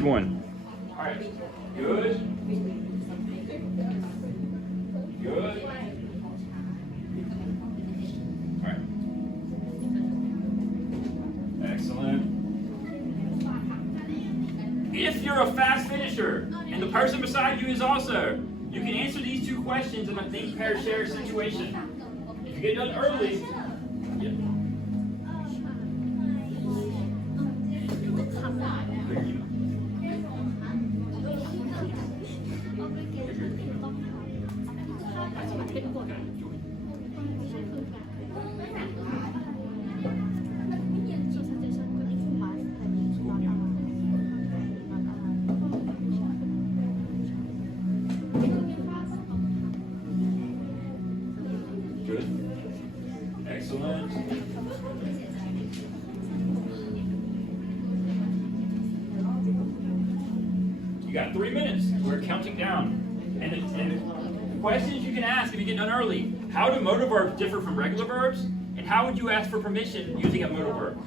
One. All right. Good. Good. All right. Excellent. If you're a fast finisher and the person beside you is also, you can answer these two questions in a think, pair, share situation. If you get done early, yeah. Good. Excellent. You got 3 minutes. We're counting down. And the questions you can ask if you get done early. How do modal verbs differ from regular verbs? And how would you ask for permission using a modal verb?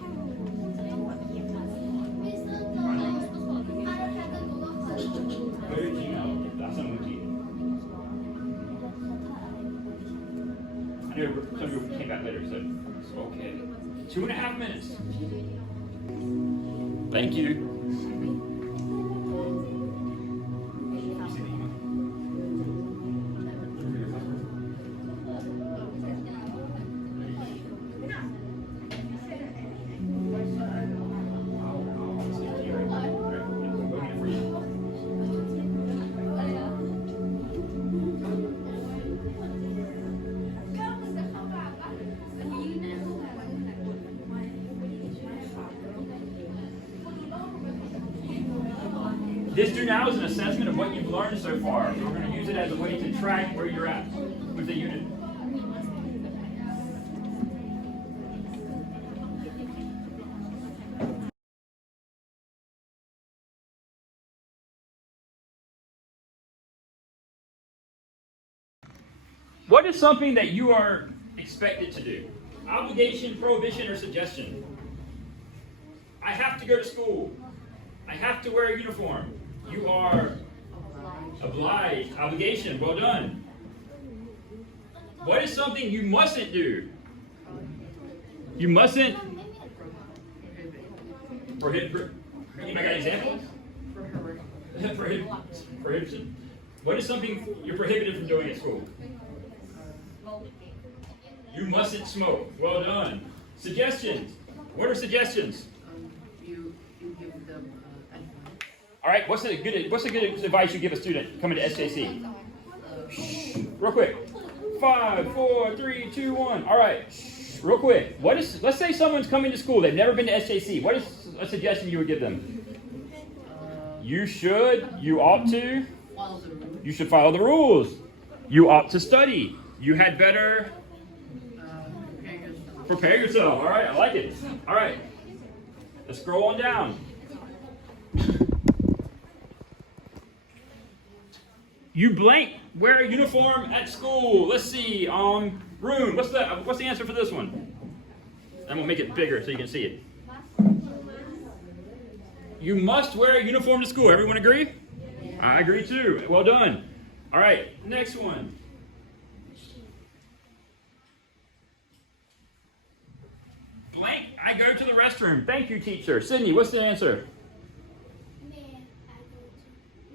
I know some of you came back later, so it's okay. 2.5 minutes. Thank you. This do now is an assessment of what you've learned so far. So we're going to use it as a way to track where you're at with the unit. What is something that you are expected to do? Obligation, prohibition, or suggestion? I have to go to school. I have to wear a uniform. You are obliged. Obligation. Well done. What is something you mustn't do? You mustn't. I got examples? Prohibition. What is something you're prohibited from doing at school? You mustn't smoke. Well done. Suggestions. What are suggestions? You give them advice. All right. What's the good advice you give a student coming to SJC? Shh, real quick. 5, 4, 3, 2, 1. All right. Shh, real quick. Let's say someone's coming to school. They've never been to SJC. What is a suggestion you would give them? You should. You ought to. Follow the rules. You should follow the rules. You ought to study. You had better prepare yourself. All right, I like it. All right, let's scroll on down. You blank wear a uniform at school. Let's see. Room. What's the answer for this one? I'm gonna make it bigger so you can see it. You must wear a uniform to school. Everyone agree? I agree too. Well done. All right, next one. Blank, I go to the restroom. Thank you, teacher. Sydney, what's the answer?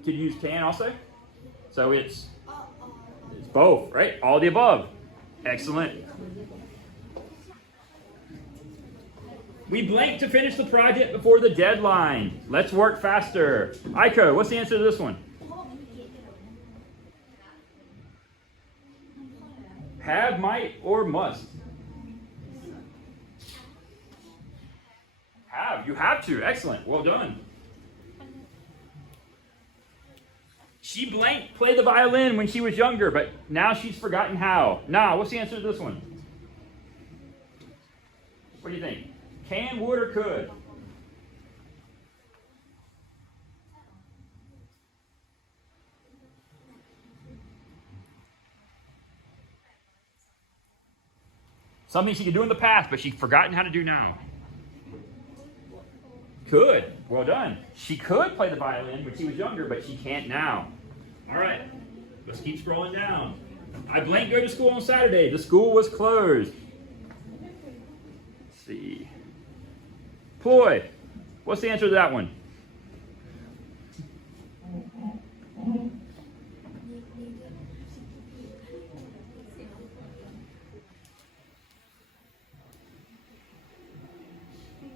Could you use can also? So it's both, right? All the above. Excellent. We blank to finish the project before the deadline. Let's work faster. Aiko, what's the answer to this one? Have, might, or must? Have. You have to. Excellent. Well done. She blank played the violin when she was younger, but now she's forgotten how. Nah, what's the answer to this one? What do you think? Can, would, or could? Something she could do in the past, but she's forgotten how to do now. Could. Well done. She could play the violin when she was younger, but she can't now. All right. Let's keep scrolling down. I blanked go to school on Saturday. The school was closed. Let's see. Ploy. What's the answer to that one?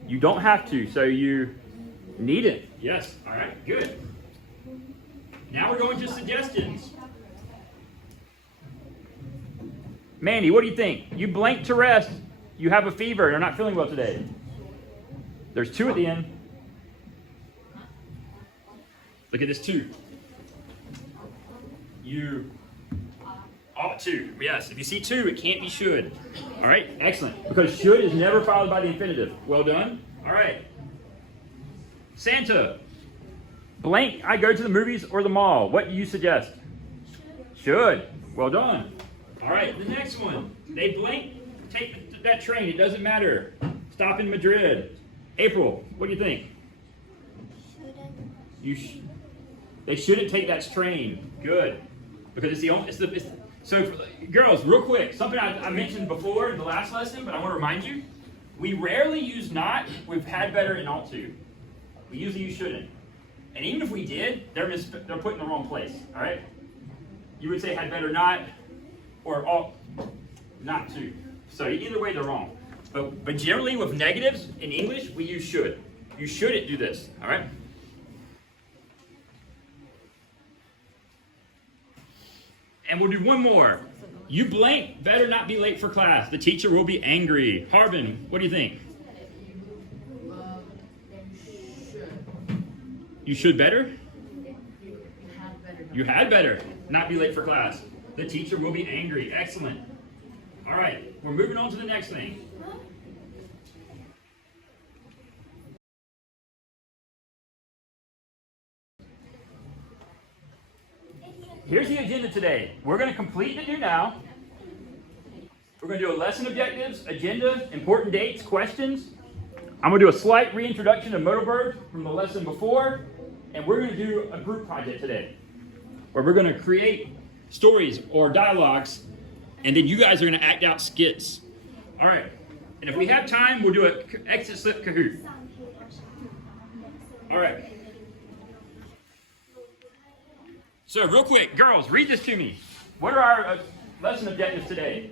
You don't have to, so you need it. Yes. All right. Good. Now we're going to suggestions. Mandy, what do you think? You blanked to rest. You have a fever. You're not feeling well today. There's 2 at the end. Look at this 2. You ought to. Yes, if you see 2, it can't be should. All right, excellent. Because should is never followed by the infinitive. Well done. All right. Santa, blank, I go to the movies or the mall. What do you suggest? Should. Well done. All right, the next one. They blank, take that train. It doesn't matter. Stop in Madrid. April, what do you think? They shouldn't take that train. Good. Because it's the only, so girls, real quick, something I mentioned before in the last lesson, but I want to remind you, we rarely use not with had better and ought to. We usually use shouldn't. And even if we did, they're put in the wrong place, all right? You would say had better not, or ought not to. So either way, they're wrong. But generally with negatives in English, we use should. You shouldn't do this, all right? And we'll do one more. You blank better not be late for class. The teacher will be angry. Harbin, what do you think? You should better? You had better not be late for class. The teacher will be angry. Excellent. All right, we're moving on to the next thing. Here's the agenda today. We're going to complete the do now. We're going to do a lesson objectives, agenda, important dates, questions. I'm going to do a slight reintroduction of motor verbs from the lesson before. And we're going to do a group project today, where we're going to create stories or dialogues, and then you guys are going to act out skits. All right. And if we have time, we'll do an exit slip Kahoot. All right. So real quick, girls, read this to me. What are our lesson objectives today?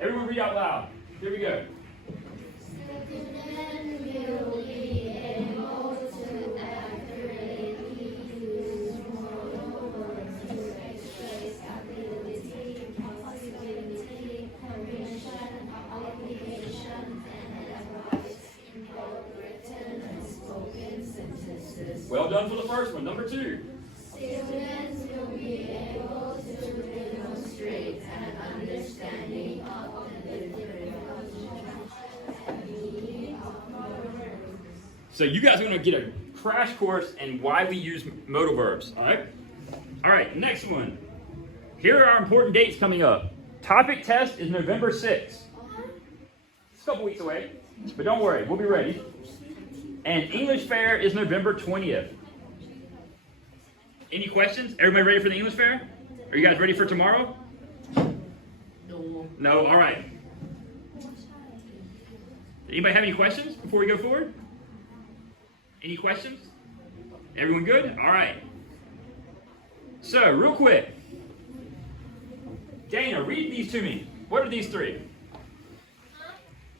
Everyone read out loud. Here we go. Well done for the first one. Number 2. Students will be able to demonstrate an understanding of the different meaning of motor verbs. So you guys are going to get a crash course in why we use modal verbs. All right? All right, next one. Here are our important dates coming up. Topic test is November 6th. It's a couple weeks away, but don't worry, we'll be ready. And English fair is November 20th. Any questions? Everybody ready for the English fair? Are you guys ready for tomorrow? No. No? All right. Anybody have any questions before we go forward? Any questions? Everyone good? All right. So, real quick. Dana, read these to me. What are these 3?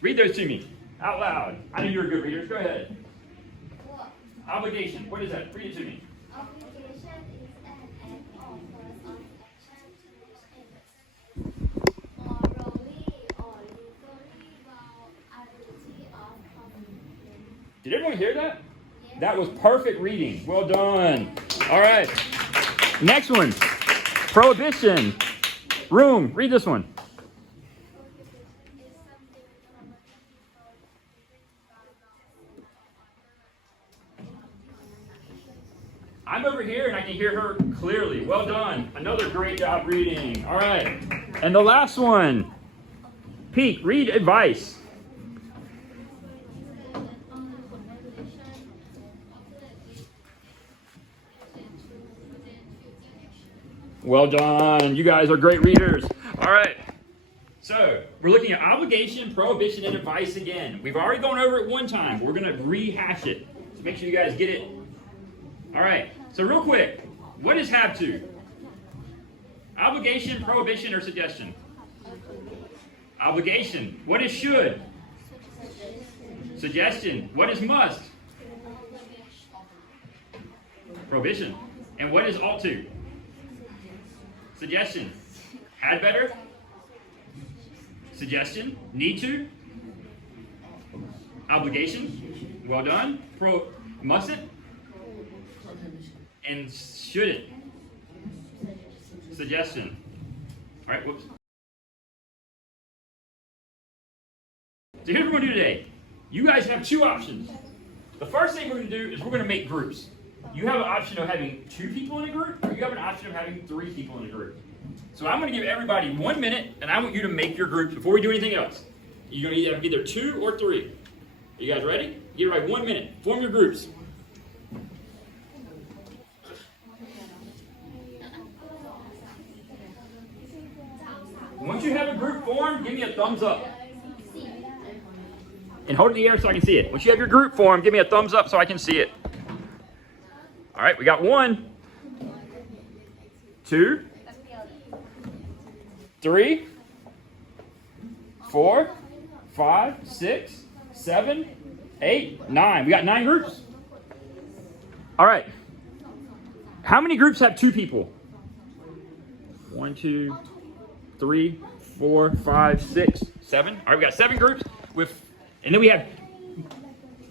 Read those to me out loud. I know you're a good reader. Go ahead. Obligation. What is that? Read it to me. Obligation is an act of person action to which morally or legally bound ability of commitment. Did everyone hear that? That was perfect reading. Well done. All right. Next one. Prohibition. Room. Read this one. I'm over here and I can hear her clearly. Well done. Another great job reading. All right. And the last one. Peek, read advice. Well done. You guys are great readers. All right. So we're looking at obligation, prohibition, and advice again. We've already gone over it one time. We're going to rehash it. So make sure you guys get it. All right. So real quick, what is have to? Obligation, prohibition, or suggestion? Obligation. What is should? Suggestion. What is must? Prohibition. And what is ought to? Suggestion. Had better? Suggestion. Need to? Obligation. Well done. Mustn't? And shouldn't? Suggestion. All right, whoops. So here's what we're going to do today. You guys have two options. The first thing we're going to do is we're going to make groups. You have an option of having 2 people in a group, or you have an option of having 3 people in a group. So I'm going to give everybody 1 minute, and I want you to make your groups before we do anything else. You're going to have either 2 or 3. Are you guys ready? Give everybody 1 minute. Form your groups. Once you have a group formed, give me a thumbs up. And hold it in the air so I can see it. Once you have your group formed, give me a thumbs up so I can see it. All right, we got 1, 2, 3, 4, 5, 6, 7, 8, 9. We got 9 groups. All right. How many groups have 2 people? 1, 2, 3, 4, 5, 6, 7. All right, we got 7 groups and then we have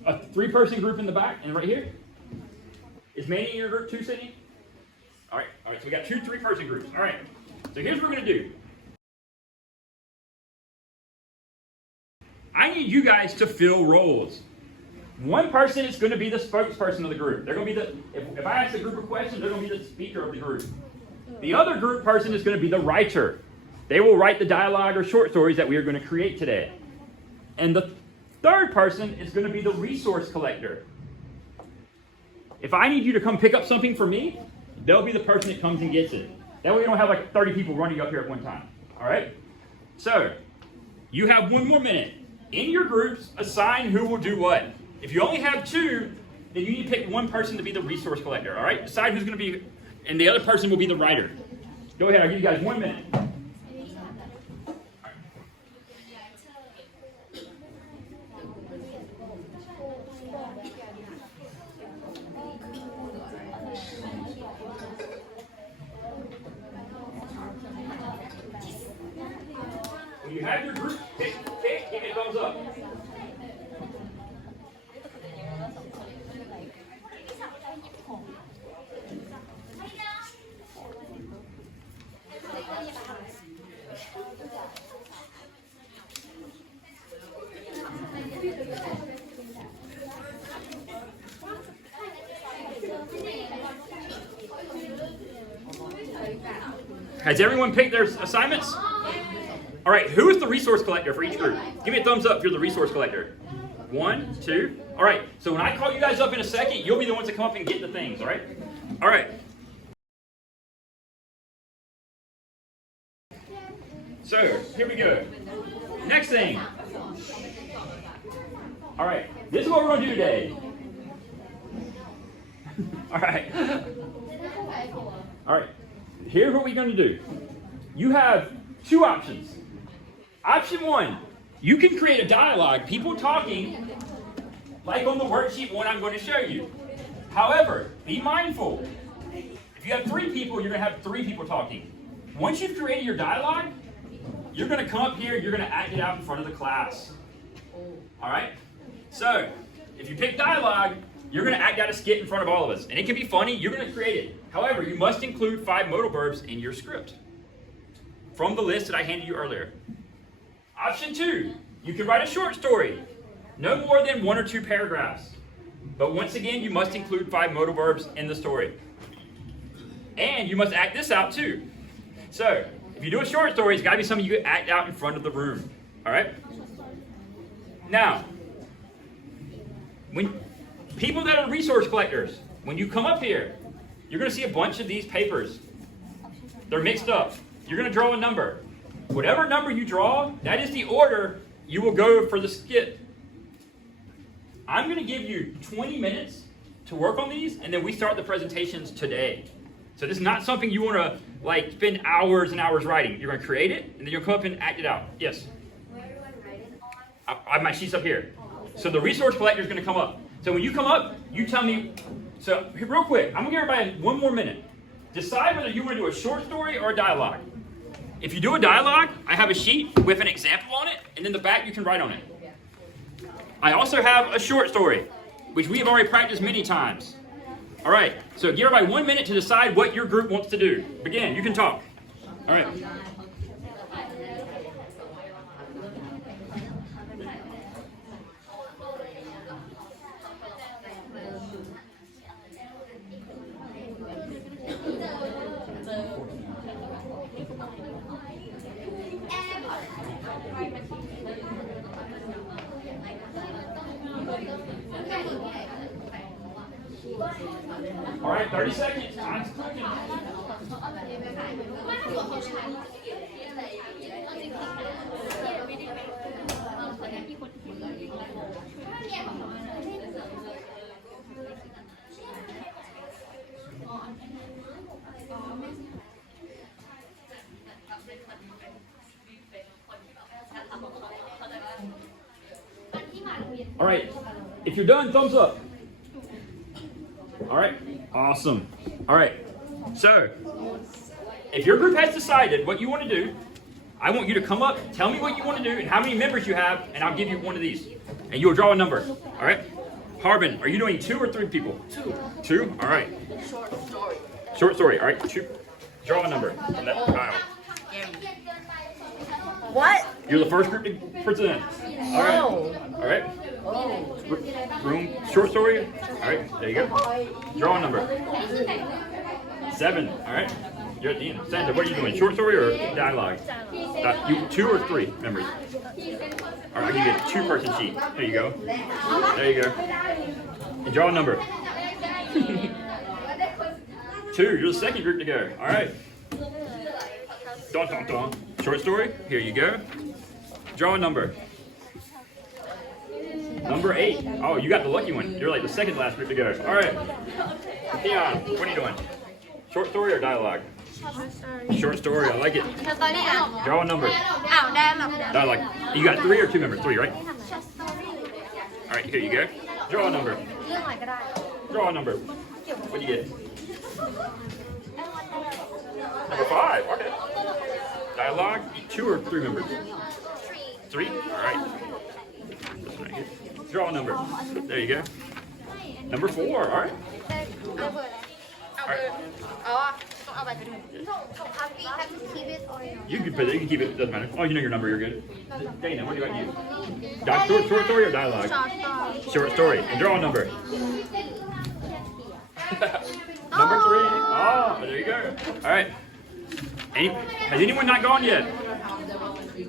a 3-person group in the back and right here. Is Manny in your group too, Sydney? All right, so we got 2 3-person groups. All right, so here's what we're gonna do. I need you guys to fill roles. One person is gonna be the spokesperson of the group. They're gonna be if I ask a group of questions, they're gonna be the speaker of the group. The other group person is gonna be the writer. They will write the dialogue or short stories that we are gonna create today. And the third person is gonna be the resource collector. If I need you to come pick up something for me, they'll be the person that comes and gets it. That way we don't have like 30 people running up here at one time. All right? So, you have 1 more minute. In your groups, assign who will do what. If you only have 2, then you need to pick 1 person to be the resource collector. All right? Decide who's going to be, and the other person will be the writer. Go ahead. I'll give you guys 1 minute. When you have your group pick, give me a thumbs up. Has everyone picked their assignments? All right, who is the resource collector for each group? Give me a thumbs up if you're the resource collector. 1, 2. All right, so when I call you guys up in a second, you'll be the ones that come up and get the things, all right? All right. So, here we go. Next thing. All right, this is what we're going to do today. All right. All right, here's what we're going to do. You have 2 options. Option 1, you can create a dialogue, people talking, like on the worksheet 1 I'm going to show you. However, be mindful. If you have 3 people, you're going to have 3 people talking. Once you've created your dialogue, you're going to come up here, you're going to act it out in front of the class. All right? So, if you pick dialogue, you're going to act out a skit in front of all of us. And it can be funny, you're going to create it. However, you must include 5 modal verbs in your script from the list that I handed you earlier. Option 2, you can write a short story, no more than 1 or 2 paragraphs. But once again, you must include 5 modal verbs in the story. And you must act this out too. So, if you do a short story, it's got to be something you can act out in front of the room. All right? Now, when people that are resource collectors, when you come up here, you're going to see a bunch of these papers. They're mixed up. You're going to draw a number. Whatever number you draw, that is the order you will go for the skit. I'm going to give you 20 minutes to work on these, and then we start the presentations today. So this is not something you want to like spend hours and hours writing. You're going to create it, and then you'll come up and act it out. Yes? Where do I write it on? I have my sheets up here. So the resource collector is going to come up. So when you come up, you tell me. So real quick, I'm going to give everybody 1 more minute. Decide whether you want to do a short story or a dialogue. If you do a dialogue, I have a sheet with an example on it, and in the back you can write on it. I also have a short story, which we have already practiced many times. All right, so give everybody 1 minute to decide what your group wants to do. Begin, you can talk. All right. All right, 30 seconds. Time's clicking. All right, if you're done, thumbs up. All right, awesome. All right, so if your group has decided what you want to do, I want you to come up, tell me what you want to do and how many members you have, and I'll give you one of these. And you'll draw a number, all right? Harbin, are you doing 2 or 3 people? 2. 2? All right. Short story. Short story, all right. Draw a number from that pile. What? You're the first group to present. All right. All right. Oh. Room, short story. All right, there you go. Draw a number. 7. All right. You're at the end. Sandra, what are you doing? Short story or dialogue? You 2 or 3 members? All right, I'll give you a 2-person sheet. There you go. There you go. And draw a number. 2. You're the second group to go. All right. Dun, dun, dun. Short story. Here you go. Draw a number. Number 8. Oh, you got the lucky one. You're like the second last group to go. All right. Theon, what are you doing? Short story or dialogue? Short story. I like it. Draw a number. Dialogue. You got 3 or 2 members? 3, right? All right, here you go. Draw a number. Draw a number. What do you get? Number 5. Okay. Dialogue. 2 or 3 members? 3. All right. This one right here. Draw a number. There you go. Number 4. All right. You can put it. You can keep it. Doesn't matter. Oh, you know your number. You're good. Dana, what do you like to use? Short story or dialogue? Short story. And draw a number. Number 3. Oh, there you go. All right. Has anyone not gone yet?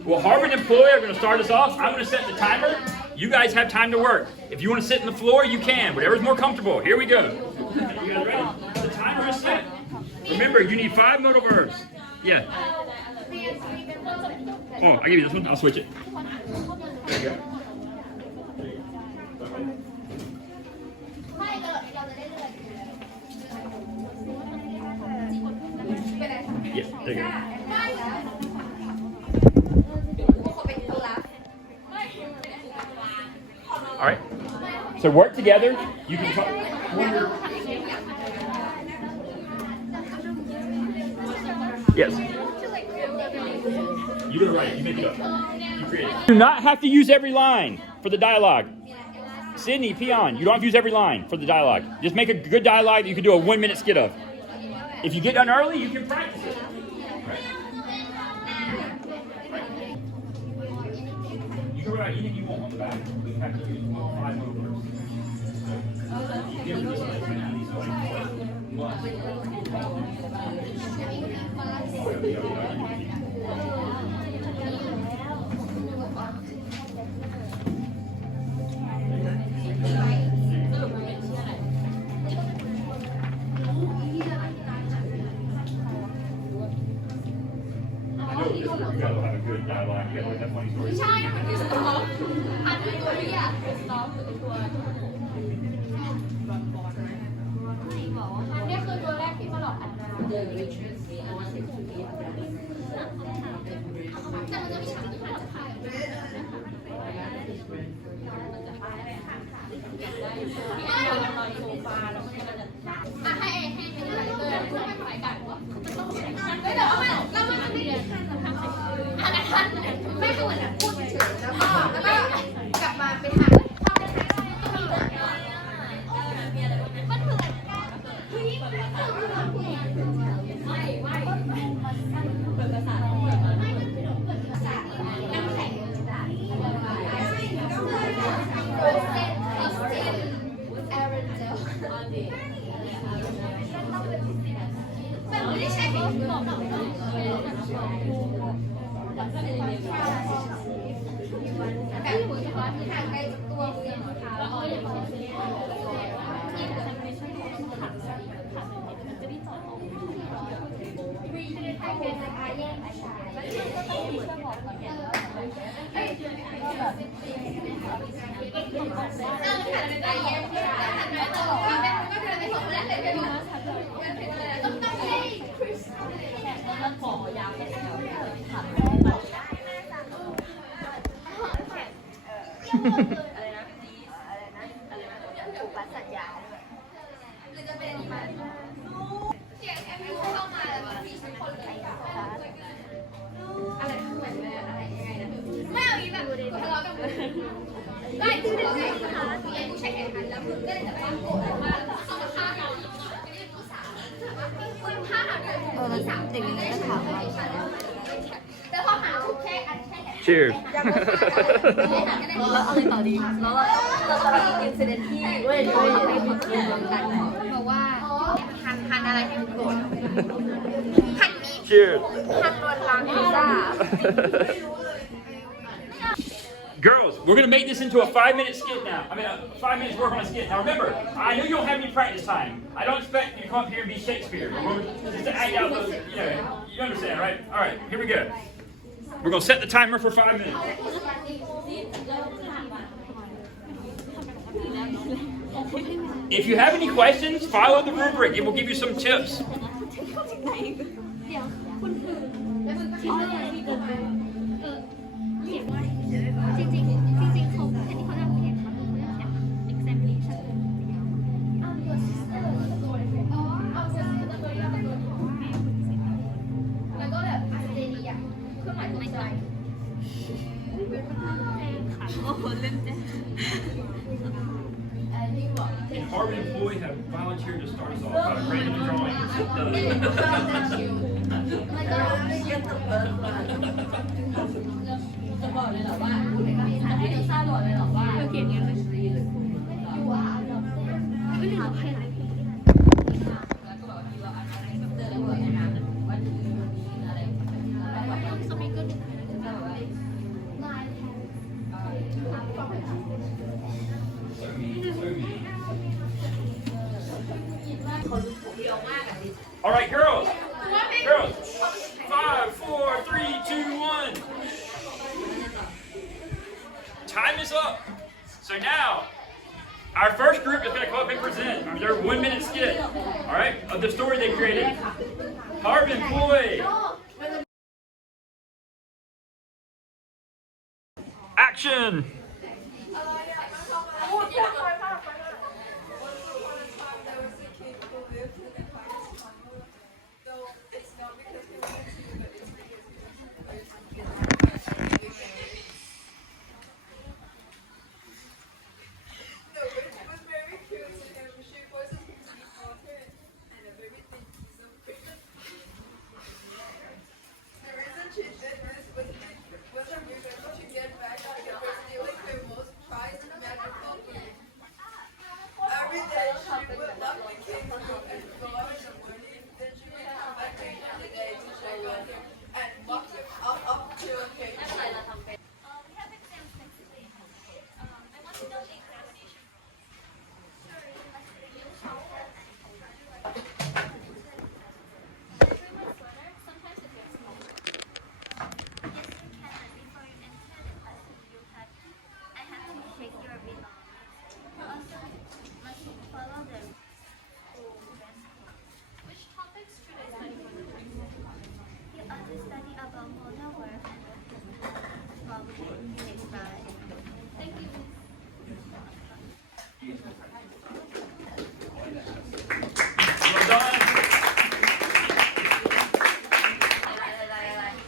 Well, Harbin and Ploy are going to start us off. I'm going to set the timer. You guys have time to work. If you want to sit on the floor, you can. Whatever's more comfortable. Here we go. You guys ready? The timer is set. Remember, you need 5 modal verbs. Yeah. Oh, I'll give you this one. I'll switch it. There you go. Yeah, there you go. All right. So work together. You can talk. Yes. You do it right. You make it up. You create it. You do not have to use every line for the dialogue. Sydney, Peon, you don't have to use every line for the dialogue. Just make a good dialogue that you can do a 1-minute skit of. If you get done early, you can practice it. You can write anything you want on the back. You have to use 5 more words. You give this one at least like must. ไม่ใช่มันคือสต็อกอันคือตัวเรียกสต็อกคือตัวอันนี้คือตัวแรกที่มาหลอกอันนาแต่มันจะมีฉากที่ผ่านผ่านให้อะไรเลยให้ขายกันไม่แต่ว่าแล้วมันไม่ได้อันนั้นไม่คือเหมือนพูดเฉยๆแล้วก็กลับมาไปหามันเหมือนน้ำแข็งโรสเซนคริสตินแอรอนเจลมันไม่ได้ใช่เป็นบอกแต่คุยเฉพาะที่ทางใกล้ตัวเสียงของเขาแล้วก็อย่างเช่นไอเป็นอาแยกอาชายแล้วมันก็ต้องมีสมองกับเนี่ยเอ้ยค่ะเป็นอาแยกอาชายแล้วบอกว่าเป็นก็คือในของแรกเลยเป็นต้องให้คริสต้องขอยาวแค่ไหนค่ะอะไรนะถูกปัสสัญญาหรือจะเป็นอันนี้มาเสียงแอมยูเข้ามาแล้วมีทุกคนเลยอะไรคือเหมือนอะไรยังไงนะไม่เอาอีแบบทะเลาะกันได้คือเดี๋ยวไงผู้ใช้แข่งขันแล้วมึงก็เลยจะไปโกรธว่าเขามาฆ่าเราคุณฆ่าเราเลยที่3เด็กนี่ก็ถามว่าแต่พอหาทุกแค่อันแค่ Cheers แล้วอะไรต่อดีแล้วเราจะมีอินซิเดนต์ที่เว้ยได้มีเรื่องกันบอกว่าพันอะไรที่โกรธพันมี Cheers พันลวนลามพิซซ่า Girls, we're going to make this into a 5-minute skit now. I mean, 5 minutes work on a skit. Now remember, I know you don't have any practice time. I don't expect you to come up here and be Shakespeare. Just to act out those, you understand, right? All right, here we go. We're going to set the timer for 5 minutes. If you have any questions, follow the rubric. It will give you some tips. จริงเขาอันนี้เขาทำเองมันเขียน examination แล้วก็แบบอันเดนีอ่ะเครื่องหมายตกใจโอ้โหเล่นเจ๊ A Harvard employee have volunteered to start us off by random drawing. จะบอกเลยเหรอว่าให้ดูซ่าบอกเลยเหรอว่าเขียนยังไงไม่ถามใครเลยแล้วก็บอกว่าเราอะไรแบบเจอแล้วบอกนะว่าถึงนี้อะไรสปีกเกอร์จะบอกว่าAll right, girls. Girls. 5, 4, 3, 2, 1. Time is up. So now, our first group is going to come up and present their 1-minute skit, all right, of the story they created. Harvard employee. Action. Well done.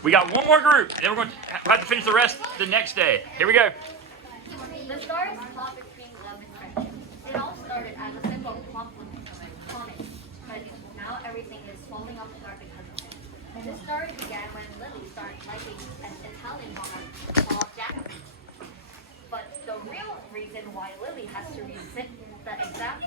We got one more group, then we're going to have to finish the rest the next day. Here we go. The story's plot between love and friendship. It all started as a simple compliment comic, but now everything is falling apart because of it. And the story began when Lily started liking an Italian bar called Jack. But the real reason why Lily has to resit the exam